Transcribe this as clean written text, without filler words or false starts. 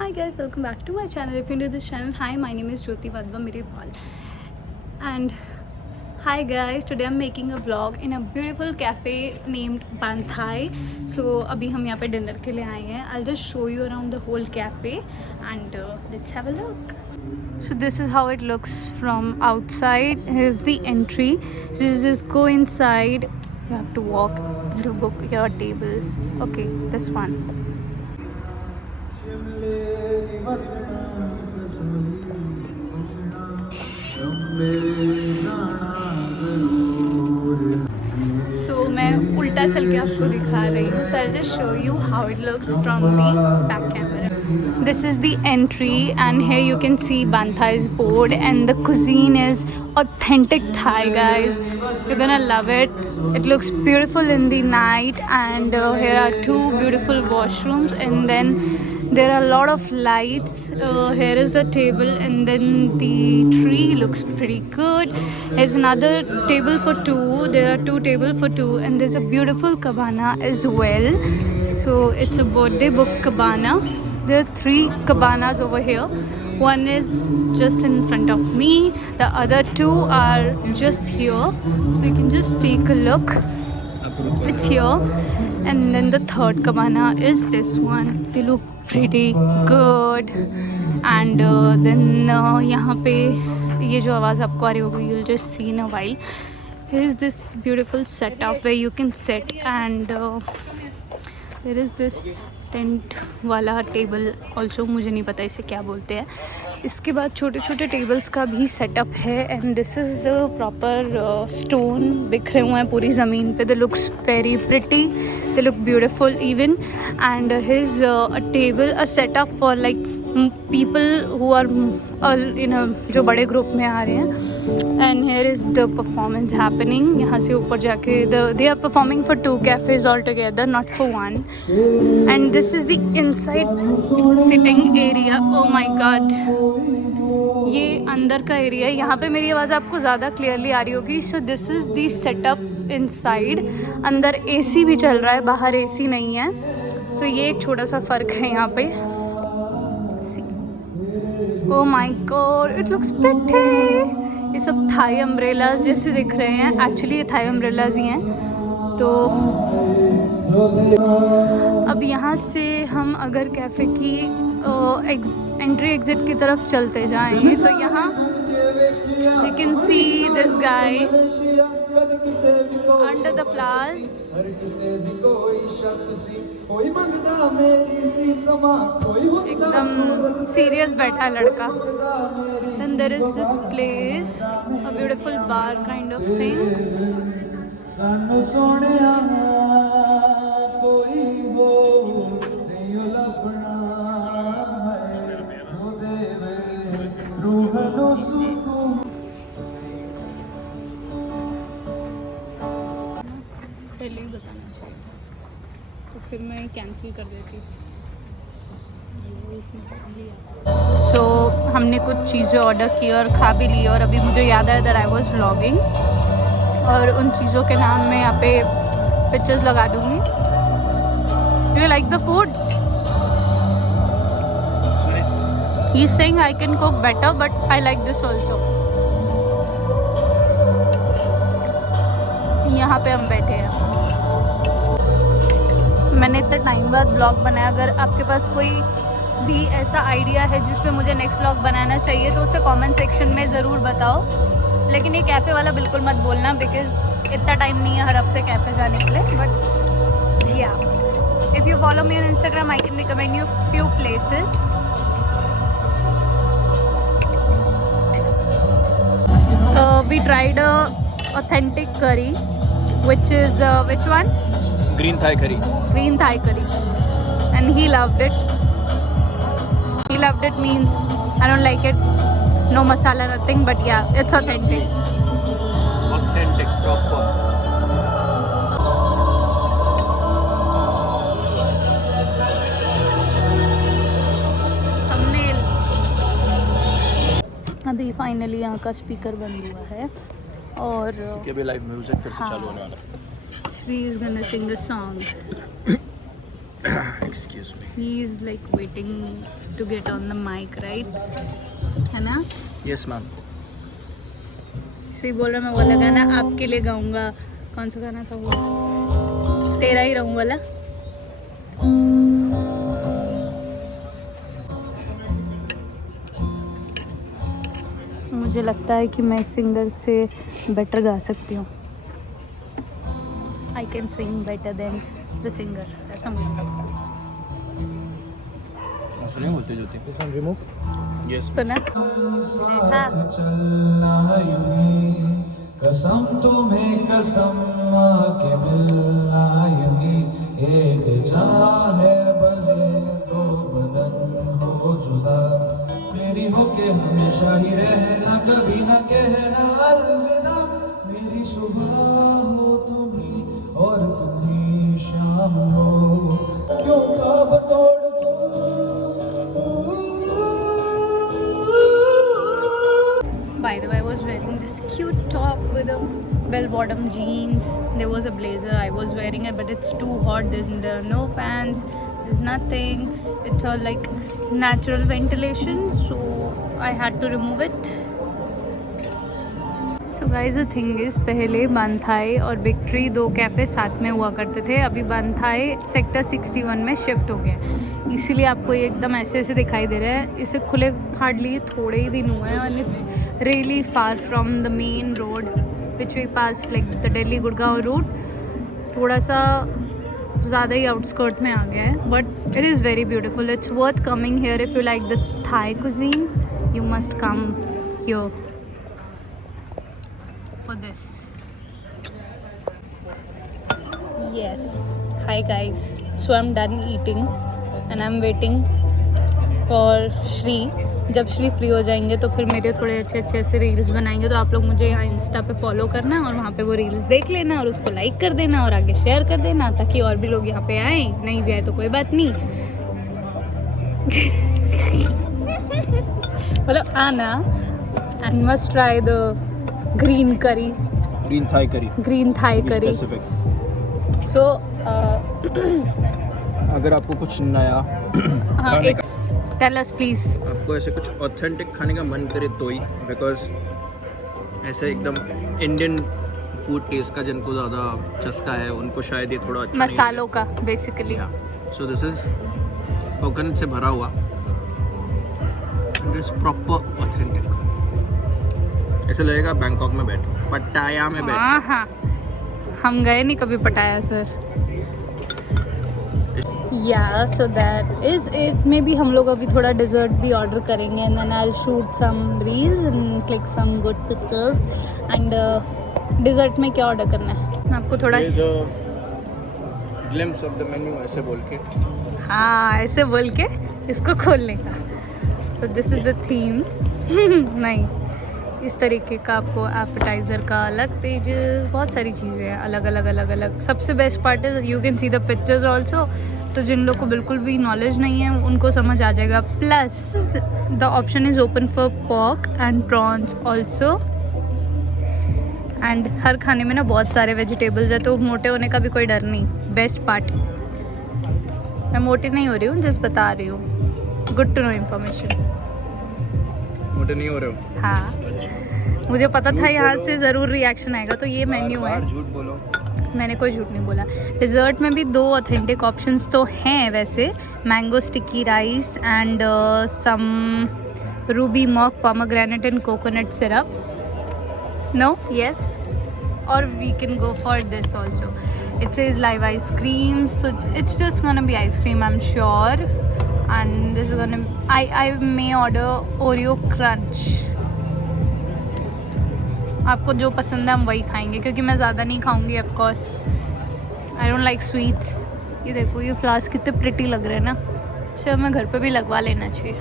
Hi guys, welcome back to my channel. If you're new to this channel, hi, my name is Jyoti Vadva Mirepal. And hi guys, today I'm making a vlog in a beautiful cafe named Banthai. So अभी हम यहाँ पे dinner के लिए आए हैं. I'll just show you around the whole cafe and let's have a look. So this is how it looks from outside. Here's the entry. So you just go inside. You have to walk to book your table. Okay, this one. So मैं उल्टा चल के आपको दिखा रही हूँ. So I'll just show you how it looks from the back camera. This is the entry and here you can see Banthai's board and the cuisine is authentic Thai, guys. You're gonna love it. It looks beautiful in the night and here are two beautiful washrooms and then there are a lot of lights. Here is a table and then the tree looks pretty good. There's another table for two. There are two tables for two and there's a beautiful cabana as well. So it's a birthday book cabana. There are three cabanas over here. One is just in front of me. The other two are just here. So you can just take a look. It's here. And then the third cabana is this one. They look pretty good. And then यहाँ पे ये जो आवाज़ आपको आ रही होगी, you'll just see in a while. Here's this beautiful setup where you can sit and there is this tent वाला table also, मुझे नहीं पता इसे क्या बोलते हैं. इसके बाद छोटे छोटे टेबल्स का भी सेटअप है and this is the proper stone बिखरे हुए हैं पूरी ज़मीन पे. They look very pretty, they look beautiful even. And his a table a setup for like people who are in जो बड़े ग्रुप में आ रहे हैं. And here is the performance happening. यहाँ से ऊपर जाके they are performing for two cafes all together, not for one. And this is the inside sitting area. O my God, ये अंदर का एरिया है. यहाँ पे मेरी आवाज़ आपको ज़्यादा क्लियरली आ रही होगी. So this is the setup inside. अंदर एसी भी चल रहा है, बाहर एसी नहीं है. सो ये एक छोटा सा फ़र्क है यहाँ पे. Oh my God, it looks pretty. ये सब थाई अम्ब्रेलाज जैसे दिख रहे हैं. एक्चुअली ये थाई अम्ब्रेलाज ही हैं. तो अब यहाँ से हम अगर कैफ़े की एंट्री एग्ज़िट की तरफ चलते जाएंगे तो यहाँ you can see this guy under the flowers. एकदम सीरियस बैठा लड़का. Then there is this place, a beautiful bar kind of thing. पहले ही बताना चाहिए तो फिर मैं कैंसिल कर देती. सो हमने कुछ चीज़ें ऑर्डर की और खा भी ली और अभी मुझे याद आया दैट आई वाज व्लॉगिंग और उन चीज़ों के नाम मैं यहाँ पे पिक्चर्स लगा दूँगी. Do you like the food? He is saying I can cook better but I like this also. यहाँ पे हम बैठे हैं. मैंने इतने टाइम बाद ब्लॉग बनाया. अगर आपके पास कोई भी ऐसा आइडिया है जिस पे मुझे नेक्स्ट ब्लॉग बनाना चाहिए तो उसे कमेंट सेक्शन में ज़रूर बताओ. लेकिन ये कैफ़े वाला बिल्कुल मत बोलना बिकॉज इतना टाइम नहीं है हर हफ्ते कैफ़े जाने के लिए. बट या if you follow me on Instagram I can recommend you few places. We tried authentic curry which is which one? Green Thai curry. Green Thai curry. And he loved it. He loved it means I don't like it. No masala, nothing, but yeah, it's authentic. Authentic, proper. Thumbnail. अभी finally यहाँ का speaker बंद हुआ है और अभी live music फिर से चालू होने वाला है. Shri is gonna sing a song. Excuse me. he is like waiting to get on the mic, right? है ना? Yes, ma'am. सही बोल रहा, मैं बोला गाना आपके लिए गाऊंगा. कौन सा गाना था वो? तेरा ही रहूं वाला. मुझे लगता है कि मैं सिंगर से बेटर गा सकती हूँ. I can sing better than the singer. ऐसा मुझे लगता है. सुनिए बोलते जो थे. Yes. सुना? हाँ. कसम तुम्हें कसम के मिलना यूं एक जहाँ है भले तो बदन हो जुदा मेरी हो के हमेशा ही रहना कभी न कहना अलविदा मेरी सुबह हो तुम्ही और तुम्ही शाम हो क्यों ख्वाब तोड़ दो. By the way, I was wearing this cute top with a bell-bottom jeans. There was a blazer. I was wearing it, but it's too hot. There are no fans. There's nothing. It's all like natural ventilation, so I had to remove it. So guys, the thing is, पहले बांथाई और victory 2 cafe साथ में हुआ करते थे. अभी बांथाई sector 61 में shift हो गए, इसीलिए आपको ये एकदम ऐसे ऐसे दिखाई दे रहा है. इसे खुले हार्डली थोड़े ही दिन हुए हैं, and it's really far from the main road which we pass like the Delhi Gurgaon route. थोड़ा सा ज़्यादा ही आउटस्कर्ट में आ गया है, but it is very beautiful. It's worth coming here if you like the Thai cuisine. You must come here for this. Yes. Hi guys. So I'm done eating and I'm waiting for Shri. जब Shri free हो जाएंगे तो फिर मेरे थोड़े अच्छे ऐसे reels बनाएंगे, तो आप लोग मुझे यहाँ इंस्टा पे फॉलो करना और वहाँ पे वो रील्स देख लेना और उसको लाइक कर देना और आगे शेयर कर देना, ताकि और भी लोग यहाँ पे आए. नहीं भी आए तो कोई बात नहीं, मतलब आना. And must try the green curry, Green Thai curry. Green Thai Be curry. specific. सो अगर आपको कुछ नया हाँ, खाने एक का, टेल अस प्लीज. आपको ऐसे कुछ ऑथेंटिक खाने का मन करे तो ही, बिकॉज ऐसे एकदम इंडियन फूड टेस्ट का जिनको ज़्यादा चस्का है उनको शायद ये थोड़ा अच्छा मसालों का basically. So this is coconut से भरा हुआ, इट इज प्रॉपर ऑथेंटिक. ऐसे लगेगा बैंकॉक में बैठे, पटाया में बैठे. हाँ हाँ, हम गए नहीं कभी पटाया सर. या so that is it. May be हम लोग अभी थोड़ा डिज़र्ट भी ऑर्डर करेंगे, and then I will shoot some reels and click some good pictures. And dessert में क्या ऑर्डर करना है आपको थोड़ा? ग्लिम्स ऑफ द मेन्यू ऐसे बोल के. हाँ, ऐसे बोल के इसको खोलने का. तो दिस इज़ द थीम. नहीं, इस तरीके का आपको एपेटाइज़र का अलग पेजेस, बहुत सारी चीज़ें हैं अलग अलग. सबसे best part is you can see the pictures also, तो जिन लोग को बिल्कुल भी नॉलेज नहीं है उनको समझ आ जाएगा. Plus the option is open for pork and prawns also. And हर खाने में ना बहुत सारे वेजिटेबल्स है, तो मोटे होने का भी कोई डर नहीं. बेस्ट पार्ट, मैं मोटी नहीं हो रही हूँ, जस्ट बता रही हूँ. Good to know information. मोटे नहीं हो रहे हो? हाँ, मुझे पता था यहाँ से ज़रूर रिएक्शन आएगा. तो ये मेन्यू है, झूठ बोलो. मैंने कोई झूठ नहीं बोला. डिज़र्ट में भी 2 ऑथेंटिक ऑप्शंस तो हैं वैसे. Mango sticky rice and some ruby mock pomegranate and coconut syrup. No, yes, और we can go for this also. It says live ice cream, so it's just gonna be ice cream, I'm sure. And this is gonna I may order Oreo crunch. आपको जो पसंद है हम वही खाएंगे, क्योंकि मैं ज़्यादा नहीं खाऊंगी of course. I don't like sweets. ये देखो, ये फ्लावर्स कितने प्रिटी लग रहे हैं ना. शायद मैं घर पे भी लगवा लेना चाहिए.